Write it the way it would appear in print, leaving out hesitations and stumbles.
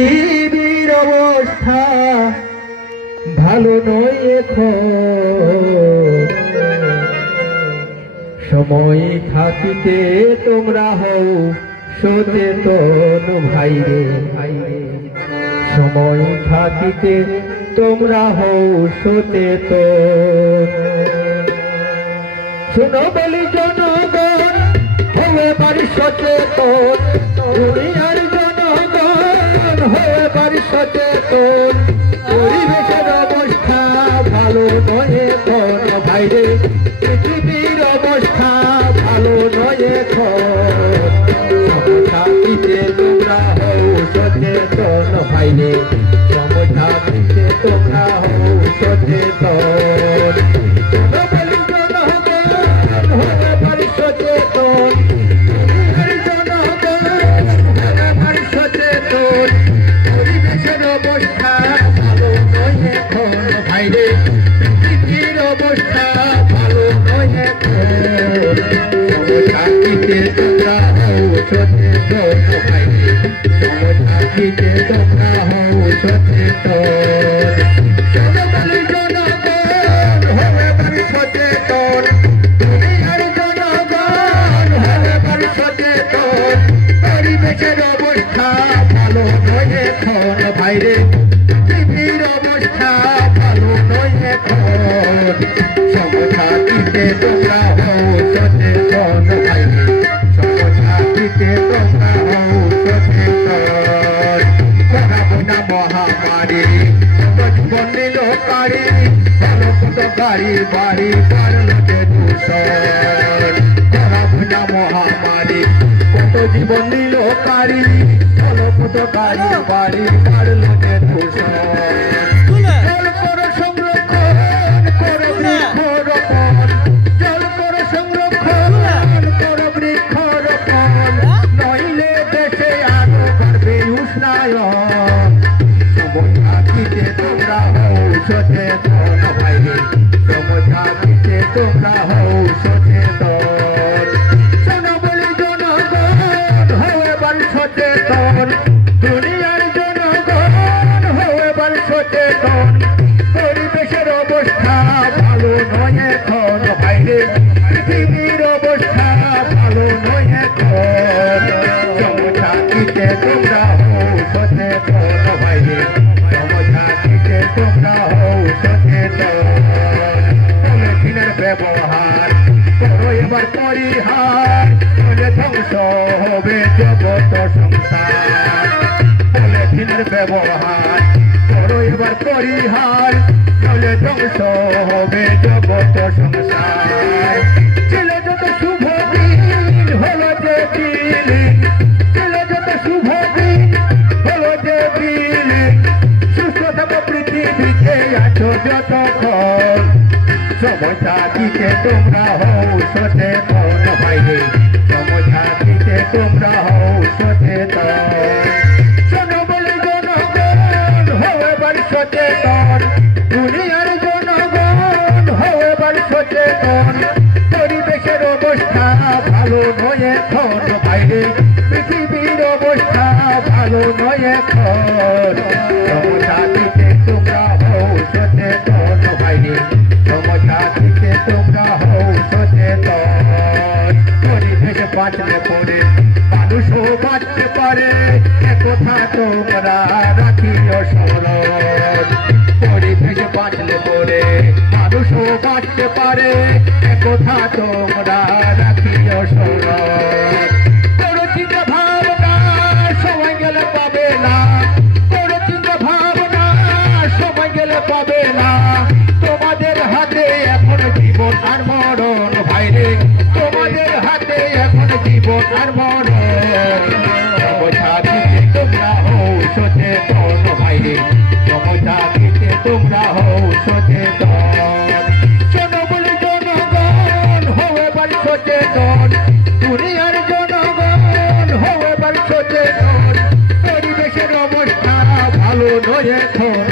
পৃথিবীর অবস্থা ভালো নয় এখন, সময় থাকিতে তোমরা হও সচেতন ভাইরে, সময় থাকিতে তোমরা হও সচেতন। শুনো বলি জনগণ, হয়ে পারি সচেতন, দুনিয়ার জনগণ হয়ে পারি সচেতন। পরিবেশের অবস্থা ভালো নয় এখন ভাইরে, পৃথিবীর অবস্থা ভালো নয় এখন, সমথাপিতে তোমরা হও সচেতন ভাইরে, সমথাপিতে তোমরা হও সচেতন। পরিবেশের অবস্থা ভালো নয় এখন ভাইরে, পৃথিবীর অবস্থা ভালো নয় এখন, সমথাপিতে তোমরা হও সচেতন ভাইরে, সমথাপিতে তোমরা হও সচেতন। জনগণের জনগণ হয়ে পারি সচেতন, দুনিয়ার জনগণ হয়ে পারি সচেতন। পরিবেশের অবস্থা ভালো নয় এখন ভাইরে, পৃথিবীর অবস্থা ভালো নয় এখন, সমথাপিতে তোমরা হও সচেতন ভাইরে, সমথাপিতে তোমরা হও সচেতন। করোনা মহামারী জীবন নিল কারি, ভালো কত গাড়ি বাড়ি বাড়ল যে দূষণ। করোনা মহামারী কত জীবন নিল কারি, ভালো কত গাড়ি বাড়ি বাড়ল যে দূষণ। জল করো সংরক্ষণ করো বৃক্ষরোপণ, জল করো সংরক্ষণ করো বৃক্ষরোপণ, নইলে দেশে আরো বাড়বে উষ্ণায়ন। সমথাপিতে তোমরা হও সচেতন ভাইরে, সমথাপিতে তোমরা হও সচেতন। শোনো বলি জনগণ হও এবার সচেতন, দুনিয়ার জনগণ হও এবার সচেতন। পরিবেশের অবস্থা ভালো নয় এখন ভাইরে, পৃথিবীর অবস্থা ভালো নয় এখন, সমথাপিতে তোমরা হও সচেতন ভাইরে, সমথাপিতে তোমরা হও সচেতন। পলিথিনের ব্যবহার করো এবার পরিহার, নইলে ধ্বংস হবে জগৎ সংসার। পলিথিনের ব্যবহার করো এবার পরিহার, নইলে ধ্বংস হবে জগৎ সংসার। ছিল যত শুভ দিন হলো যে বিলীন, ছিল যত শুভ দিন হলো যে বিলীন, সুস্থ থাকো পৃথিবীতে আছো যতক্ষণ, সমথাপিতে তোমরা হও সচেতন ভাইরে, সমথাপিতে তোমরা হও সচেতন। শোনো বলি জনগণ হও এবার সচেতন, দুনিয়ার জনগণ হও এবার সচেতন। পরিবেশের অবস্থা ভালো নয় এখন ভাইরে, পৃথিবীর অবস্থা ভালো নয় এখন, সমথাপিতে তোমরা হও সচেতন ভাইরে, সমথাপিতে তোমরা হও সচেতন। পরিবেশ বাঁচলে পরে মানুষও বাঁচতে পারে, একথা তোমরা রাখিও স্মরণ। পরিবেশ বাঁচলে পরে মানুষও বাঁচতে পারে, একথা তোমরা রাখিও স্মরণ। কোনো চিন্তা ভাবনা সময় গেলে পাবে না, কোনো চিন্তা ভাবনা সময় গেলে পাবে না, তোমাদের হাতে এখন জীবন আর মরণ ভাইরে, তোমাদের হাতে এখন জীবন আর মরণ। সমথাপিতে তোমরা হও সচেতন ভাইরে, সমথাপিতে তোমরা হও সচেতন। শোনো বলি জনগণ হও এবার সচেতন, দুনিয়ার জনগণ হও এবার সচেতন। পরিবেশের অবস্থা ভালো নয় এখন